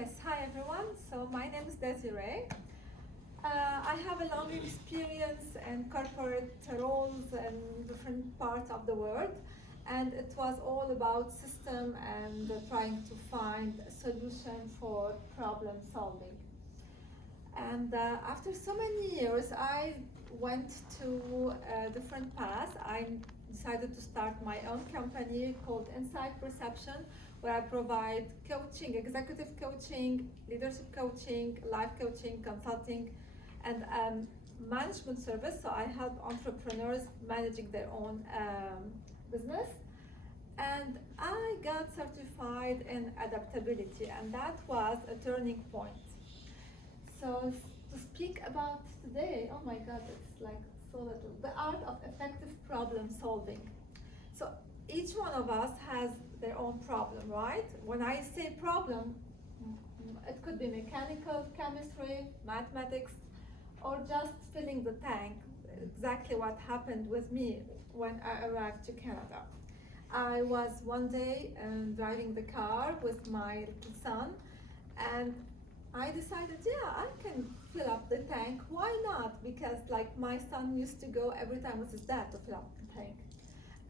Yes, hi everyone. So my name is Desiree. I have a long experience in corporate roles in different parts of the world, and it was all about system and trying to find a solution for problem solving. And after so many years, I went to a different path. I decided to start my own company called Insight Perception, where I provide coaching, executive coaching, leadership coaching, life coaching, consulting, and management service. So I help entrepreneurs managing their own business. And I got certified in adaptability, and that was a turning point. So to speak about today, oh my God, it's like so little. The art of effective problem solving. So each one of us has their own problem, right? When I say problem, it could be mechanical, chemistry, mathematics, or just filling the tank. Exactly what happened with me when I arrived to Canada. I was one day driving the car with my little son, and I decided, yeah, I can fill up the tank. Why not? Because like my son used to go every time with his dad to fill up the tank,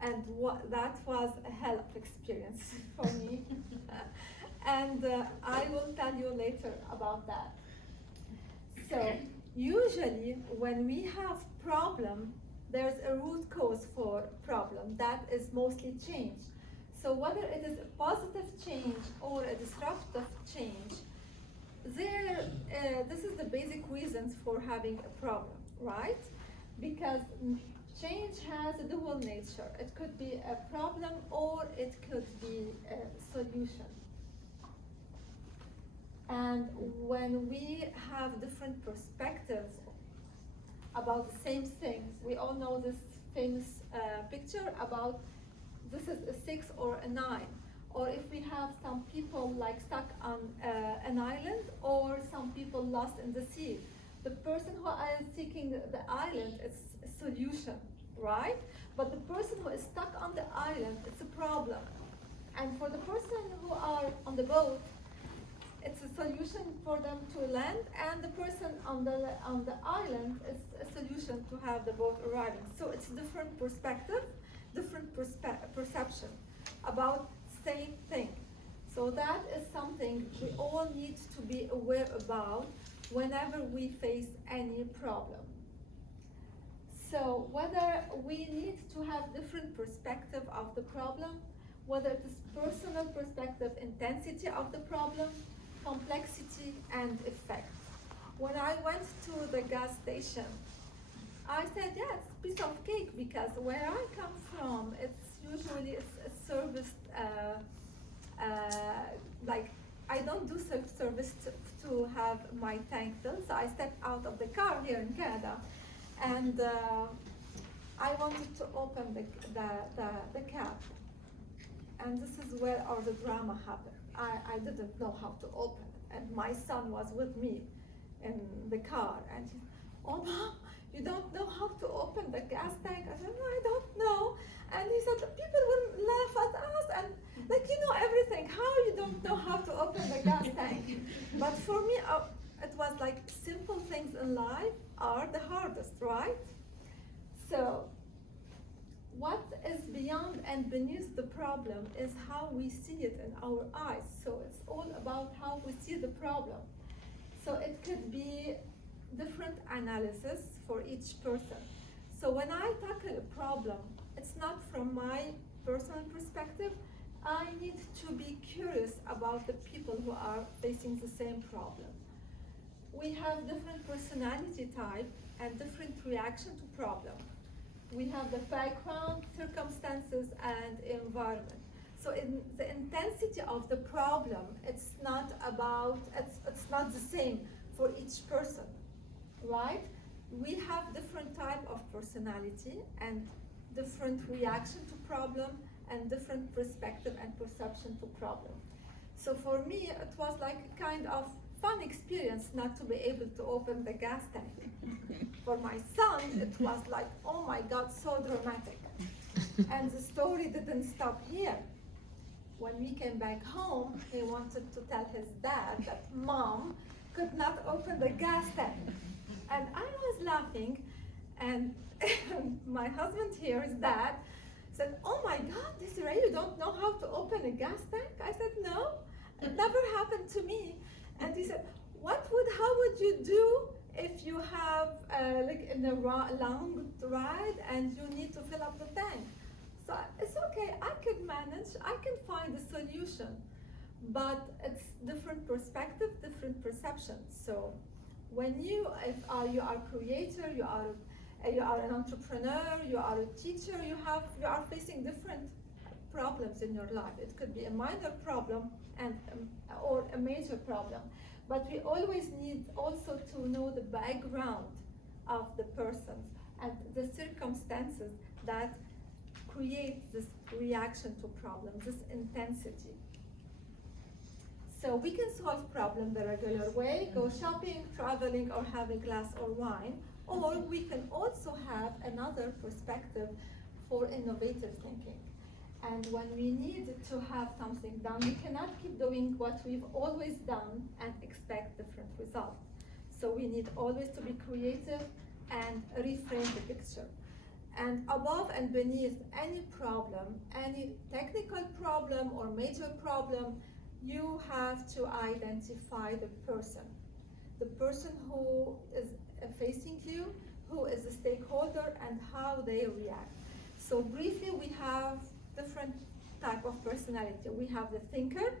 and that was a hell of experience for me. And I will tell you later about that. So usually when we have problem, there's a root cause for problem that is mostly change. So whether it is a positive change or a disruptive change, this is the basic reasons for having a problem, right? Because change has a dual nature. It could be a problem or it could be a solution. And when we have different perspectives about the same thing, we all know this famous picture about this is a 6 or a 9. Or if we have some people like stuck on an island, or some people lost in the sea, the person who is seeking the island is a solution, right? But the person who is stuck on the island, it's a problem. And for the person who are on the boat, it's a solution for them to land, and the person on the island is a solution to have the boat arriving. So it's different perspective, different perception about same thing. So that is something we all need to be aware about whenever we face any problem. So whether we need to have different perspective of the problem, whether it is personal perspective, intensity of the problem, complexity and effect. When I went to the gas station, I said, yeah, it's a piece of cake, because where I come from, it's usually a service, like I don't do self-service to have my tank filled. So I stepped out of the car here in Canada, and I wanted to open the cap, and this is where all the drama happened. I didn't know how to open it, and my son was with me in the car, and he, oh Mom, you don't know how to open the gas tank? I said, no, I don't know. And he said, people will laugh at us, and like, you know everything, how you don't know how to open the gas tank? But for me, it was like simple things in life are the hardest, right? So what is beyond and beneath the problem is how we see it in our eyes. So it's all about how we see the problem. So it could be different analysis for each person. So when I tackle a problem, it's not from my personal perspective. I need to be curious about the people who are facing the same problem. We have different personality type and different reaction to problem. We have the background, circumstances, and environment. So in the intensity of the problem, it's not the same for each person, right? We have different type of personality and different reaction to problem and different perspective and perception to problem. So for me, it was like a kind of fun experience not to be able to open the gas tank. For my son, it was like, oh my God, so dramatic. And the story didn't stop here. when we came back home, he wanted to tell his dad that mom could not open the gas tank. And I was laughing, and my husband here, his dad, said, "Oh my God, Desiree, you don't know how to open a gas tank?" I said, "No, it never happened to me." And he said, how would you do if you have like in a long ride and you need to fill up the tank? So it's okay, I can manage, I can find a solution, but it's different perspective, different perception. So when you are a creator, you are an entrepreneur, you are a teacher, you are facing different problems in your life. It could be a minor problem and or a major problem. But we always need also to know the background of the person and the circumstances that create this reaction to problems, this intensity. So we can solve problems the regular way, go shopping, traveling, or have a glass of wine, or we can also have another perspective for innovative thinking. And when we need to have something done, we cannot keep doing what we've always done and expect different results. So we need always to be creative and reframe the picture. And above and beneath any problem, any technical problem or major problem, you have to identify the person who is facing you, who is a stakeholder, and how they react. So briefly, we have different type of personality. We have the thinker,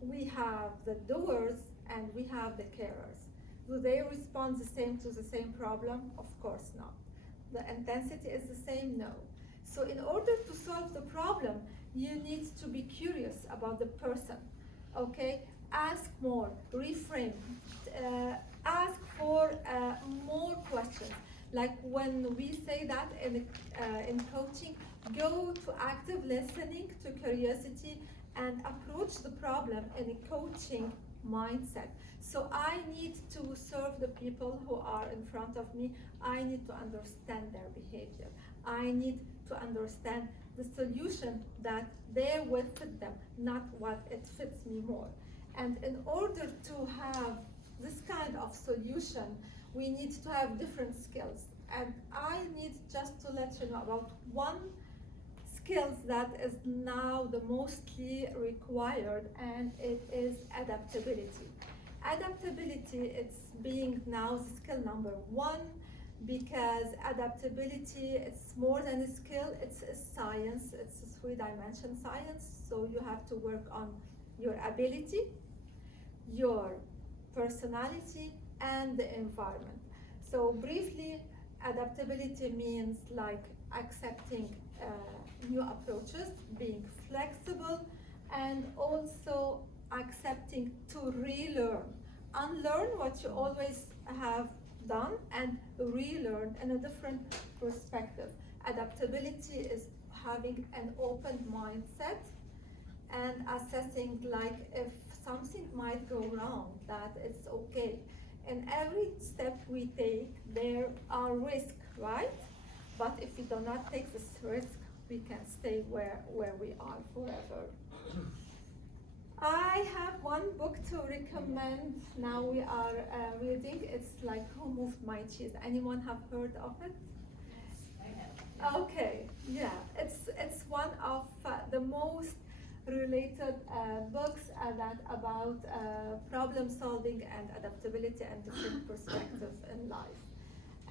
we have the doers, and we have the carers. Do they respond the same to the same problem? Of course not. The intensity is the same? No. So in order to solve the problem, you need to be curious about the person, okay? Ask more, reframe, ask for more questions. Like when we say that in coaching, go to active listening, to curiosity, and approach the problem in a coaching mindset. So I need to serve the people who are in front of me. I need to understand their behavior. I need to understand the solution that they will fit them, not what it fits me more. And in order to have this kind of solution, we need to have different skills. And I need just to let you know about one skills that is now the mostly required, and it is adaptability. Adaptability, it's being now the skill number one, because adaptability, it's more than a skill, it's a science, it's a three-dimension science. So you have to work on your ability, your personality, and the environment. So briefly, adaptability means like accepting new approaches, being flexible, and also accepting to relearn. Unlearn what you always have done and relearn in a different perspective. Adaptability is having an open mindset and assessing like if something might go wrong, that it's okay. In every step we take, there are risks, right? But if we do not take this risk, we can stay where we are forever. I have one book to recommend. Now we are reading. It's like Who Moved My Cheese? Anyone have heard of it? Yes, I have. Okay, yeah. It's one of the most related books that about problem solving and adaptability and different perspectives in life.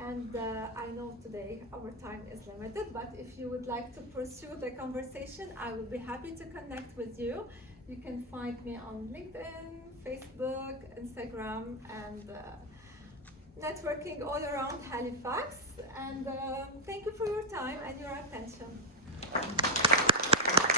And I know today our time is limited, but if you would like to pursue the conversation, I would be happy to connect with you. You can find me on LinkedIn, Facebook, Instagram, and networking all around Halifax. And thank you for your time and your attention.